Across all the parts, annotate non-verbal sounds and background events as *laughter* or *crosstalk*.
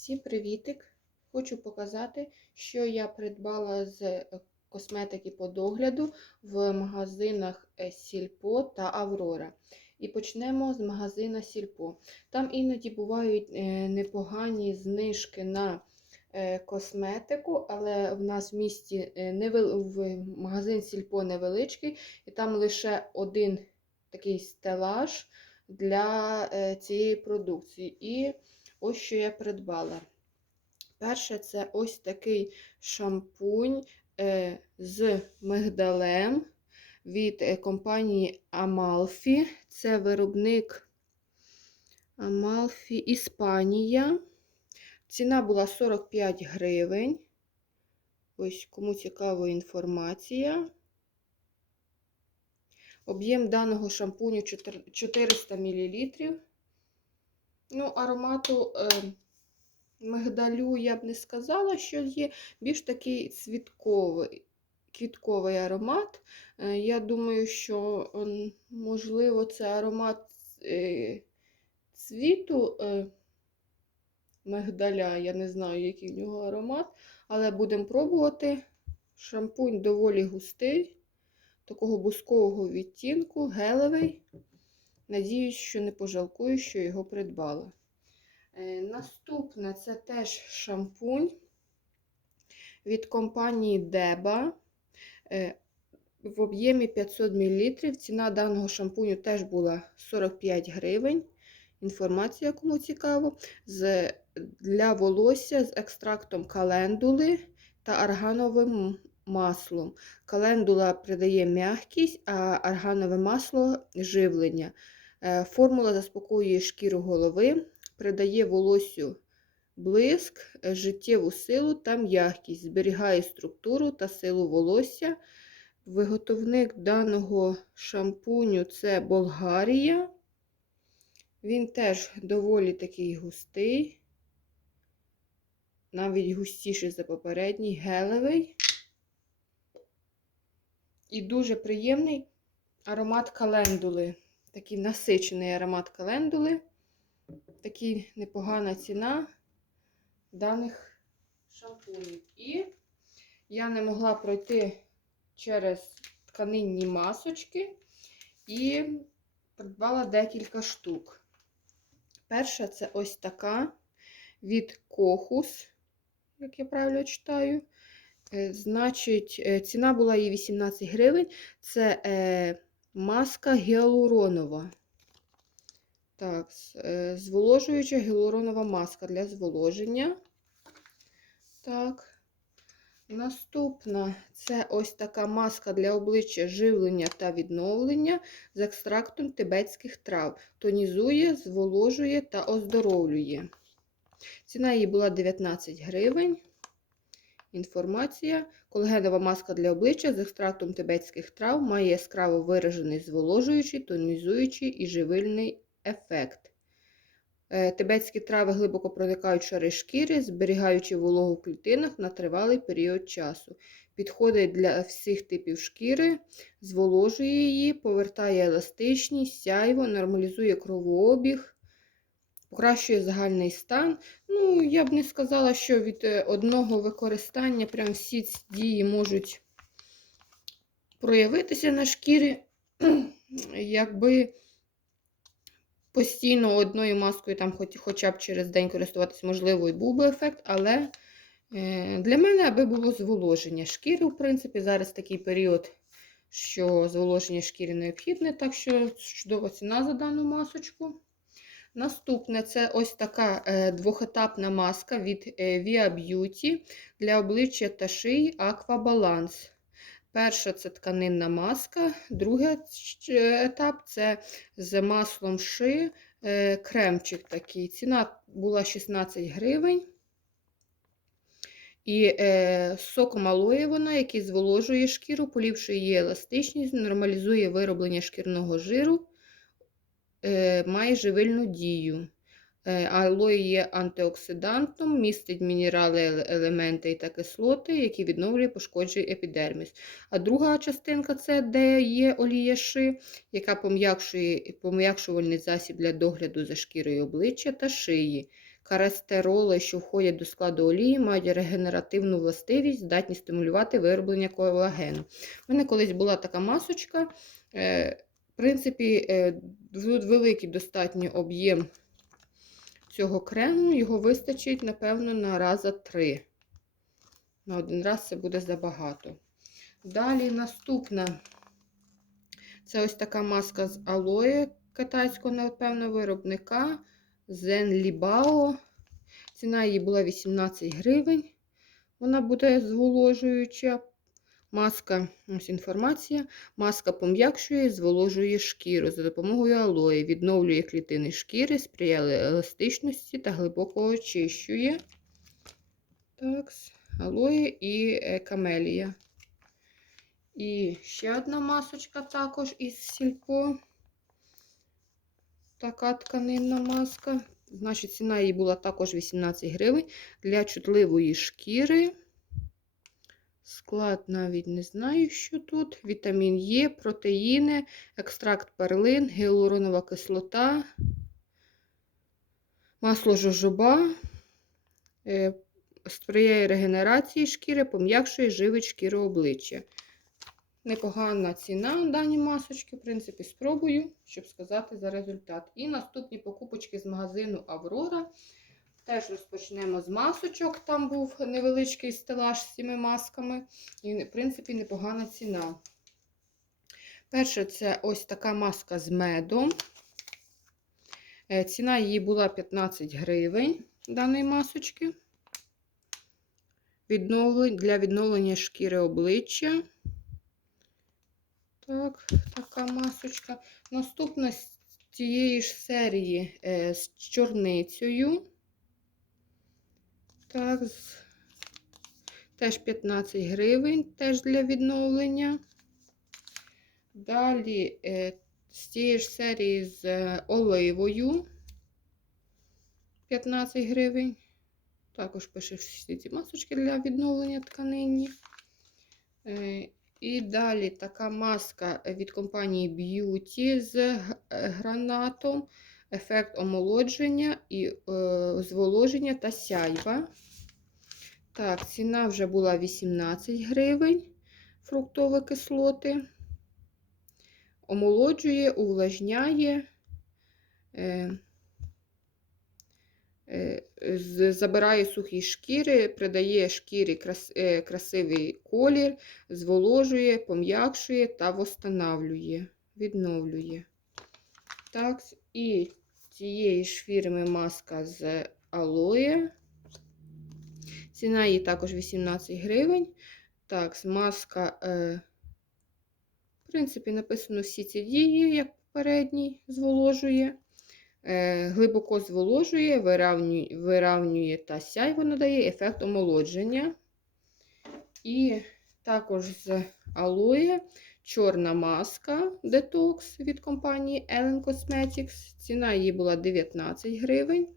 Всі привітик! Хочу показати, що я придбала з е, косметики по догляду в магазинах е, Сільпо та Аврора. І почнемо з магазина Сільпо. Там іноді бувають е, непогані знижки на косметику, але в нас в місті невел... в магазин Сільпо невеличкий, і там лише один такий стелаж для цієї продукції. І ось що я придбала. Перше, це ось такий шампунь е, з мигдалем від е, компанії Amalfi. Це виробник Amalfi Іспанія. Ціна була 45 гривень. Ось кому цікава інформація. Об'єм даного шампуню 400 мл. Ну, аромату е, мигдалю я б не сказала, що є більш такий цвітковий, квітковий аромат. Е, я думаю, що, е, можливо, це аромат е, цвіту е, мигдаля. Я не знаю, який в нього аромат, але будемо пробувати. Шампунь доволі густий, такого бускового відтінку, гелевий. Надіюсь, що не пожалкую, що його придбала. Е, наступне це теж шампунь від компанії Деба в об'ємі 500 мл. Ціна даного шампуню теж була 45 гривень. Інформація, кому цікаво, з, для волосся з екстрактом календули та аргановим маслом. Календула придає м'якість, а арганове масло живлення. Е, Формула заспокоює шкіру голови, придає волосю блиск, е, життєву силу та м'якість, зберігає структуру та силу волосся. Виготовник даного шампуню це Болгарія. Він теж доволі такий густий, навіть густіший за попередній, гелевий. І дуже приємний аромат календули. Такий насичений аромат календули. Такий непогана ціна даних шампунів. І я не могла пройти через тканинні масочки і придбала декілька штук. Перша це ось така від Кохус, як я правильно читаю. Е, Значить, е, ціна була її 18 гривень. Це е, маска гіалуронова. Так, е, зволожуюча гіалуронова маска для зволоження. Так. Наступна це ось така маска для обличчя живлення та відновлення з екстрактом тибетських трав. Тонізує, зволожує та оздоровлює. Ціна її була 19 гривень. Інформація. Колагенова маска для обличчя з екстрактом тибетських трав має яскраво виражений зволожуючий, тонізуючий і живильний ефект. Е, Тибетські трави глибоко проникають шари шкіри, зберігаючи вологу в клітинах на тривалий період часу. Підходить для всіх типів шкіри, зволожує її, повертає еластичність, сяйво, нормалізує кровообіг, покращує загальний стан. Ну, я б не сказала, що від е, одного використання прям всі ці дії можуть проявитися на шкірі. *clears throat* Якби постійно одною маскою, там хоч, хоча б через день користуватися, можливо, і був би ефект, але е, для мене, аби було зволоження шкіри, в принципі, зараз такий період, що зволоження шкіри необхідне, так що чудова ціна за дану масочку. Наступне це ось така е, двохетапна маска від е, Via Beauty для обличчя та шиї Aqua Balance. Перша це тканинна маска, другий етап це з маслом ши е, кремчик такий. Ціна була 16 гривень. І е, соком алоє вона, який зволожує шкіру, поліпшує її еластичність, нормалізує вироблення шкірного жиру, має живильну дію. Е, Алоє є антиоксидантом, містить мінерали, елементи та кислоти, які відновлює пошкоджує епідерміс. А друга частинка це де є олія ши, яка пом'якшує пом'якшувальний засіб для догляду за шкірою обличчя та шиї. Карестероли, що входять до складу олії, мають регенеративну властивість, здатні стимулювати вироблення колагену. У мене колись була така масочка. Принципі, е, великий достатньо об'єм цього крему, його вистачить, напевно, на раза три. На один раз це буде забагато. Далі наступна це ось така маска з алоє китайського, напевно, виробника Zen Libao. Ціна її була 18 гривень. Вона буде зволожуюча. Маска, ось інформація. Маска пом'якшує і зволожує шкіру за допомогою алої, відновлює клітини шкіри, сприяє еластичності та глибокого очищує. Так, алоє і е, камелія. І ще одна масочка також із сільпо. Така тканинна маска. Значить, ціна її була також 18 гривень для чутливої шкіри. Склад навіть не знаю, що тут. Вітамін Е, протеїни, екстракт перлин, гіалуронова кислота, масло жожоба. Е, Сприяє регенерації шкіри, пом'якшує живить шкіру обличчя. Непогана ціна дані масочки, в принципі, спробую, щоб сказати за результат. І наступні покупочки з магазину Аврора. Теж розпочнемо з масочок. Там був невеличкий стелаж з цими масками. І, в принципі, непогана ціна. Перше, це ось така маска з медом. Е, Ціна її була 15 гривень даної масочки. Для відновлення шкіри обличчя. Так, така масочка. Наступна з цієї ж серії е, з чорницею. Так, з... теж 15 гривень, теж для відновлення. Далі е, з цієї ж серії з е, оливою 15 гривень. Також пише всі ці масочки для відновлення тканині. Е, і далі така маска від компанії Beauty з гранатом, ефект омолодження і е, зволоження та сяйва. Так, ціна вже була 18 гривень фруктові кислоти. Омолоджує, увлажняє, е, е, забирає сухі шкіри, придає шкірі крас, е, красивий колір, зволожує, пом'якшує та восстанавлює, відновлює. Так, і цієї ж фірми маска з алоє. Ціна її також 18 гривень. Так, маска, е, в принципі, написано всі ці дії, як попередній, зволожує. Е, глибоко зволожує, виравнює, виравнює та сяйво надає ефект омолодження. І також з алоє чорна маска детокс від компанії Ellen Cosmetics. Ціна її була 19 гривень.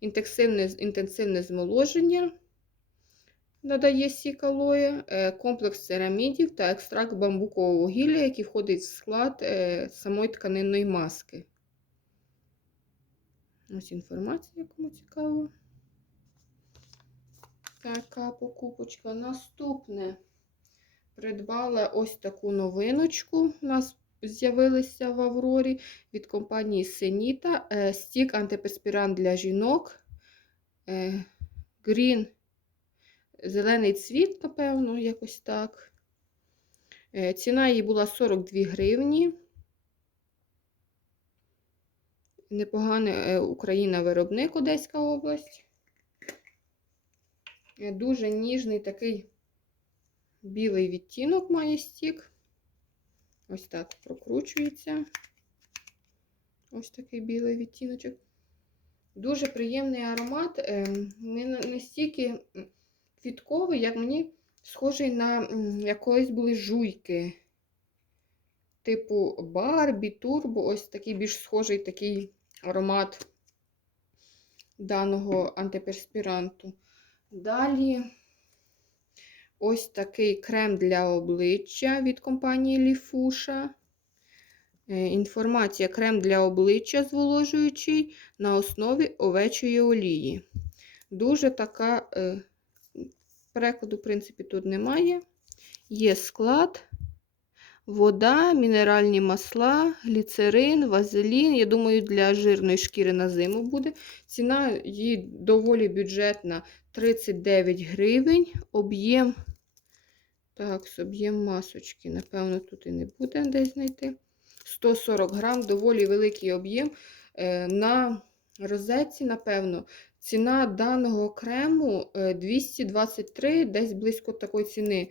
Інтенсивне, інтенсивне змоложення надає сік алоє, е, комплекс церамідів та екстракт бамбукового вугілля, який входить в склад е, самої тканинної маски. Ось інформація, кому цікаво. Така покупочка. Наступне. Придбала ось таку новиночку. У нас з'явилися в Аврорі від компанії Сеніта. Стік антиперспірант для жінок. Е, Green. Зелений цвіт, напевно, якось так. Е, Ціна її була 42 гривні. Непоганий е, Україна виробник Одеська область. Дуже ніжний такий білий відтінок має стік. Ось так прокручується. Ось такий білий відтіночок. Дуже приємний аромат. е, Не на- не стільки м, квітковий, як мені схожий на якоїсь були жуйки. Типу Барбі, Турбо, ось такий більш схожий такий аромат даного антиперспіранту. Далі ось такий крем для обличчя від компанії Ліфуша. Е, Інформація крем для обличчя зволожуючий на основі овечої олії. Дуже така, е, перекладу, в принципі, тут немає. Є склад, вода, мінеральні масла, гліцерин, вазелін. Я думаю, для жирної шкіри на зиму буде. Ціна її доволі бюджетна 39 гривень. Об'єм. Так, об'єм масочки. Напевно, тут і не буде десь знайти. 140 грам, доволі великий об'єм. Е, На розетці, напевно, ціна даного крему е, 223, десь близько такої ціни.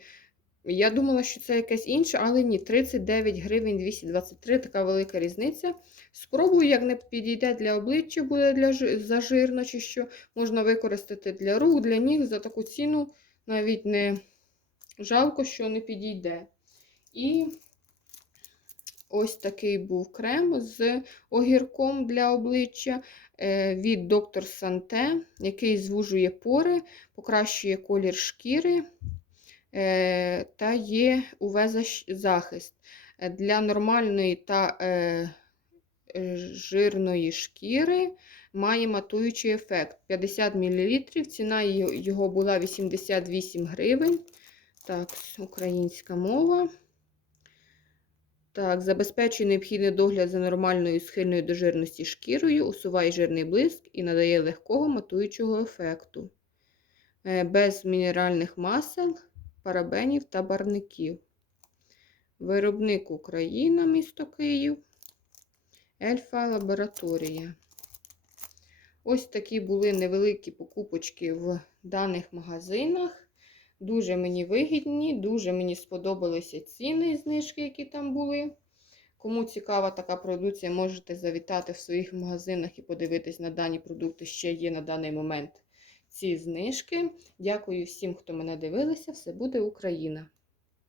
Я думала, що це якесь інше, але ні, 39 гривень 223, така велика різниця. Спробую, як не підійде для обличчя, буде для жи- зажирно чи що, можна використати для рук, для ніг за таку ціну. Навіть не жалко, що не підійде. І ось такий був крем з огірком для обличчя е, від Доктор Санте, який звужує пори, покращує колір шкіри е, та є UV-захист для нормальної та е, жирної шкіри. Має матуючий ефект 50 мл. Ціна його була 88 гривень. Так, українська мова. Так, забезпечує необхідний догляд за нормальною схильною до жирності шкірою, усуває жирний блиск і надає легкого матуючого ефекту. Е, Без мінеральних масел, парабенів та барників. Виробник Україна, місто Київ. Ельфа лабораторія. Ось такі були невеликі покупочки в даних магазинах. Дуже мені вигідні, дуже мені сподобалися ціни і знижки, які там були. Кому цікава така продукція, можете завітати в своїх магазинах і подивитись на дані продукти, ще є на даний момент ці знижки. Дякую всім, хто мене дивилися. Все буде Україна!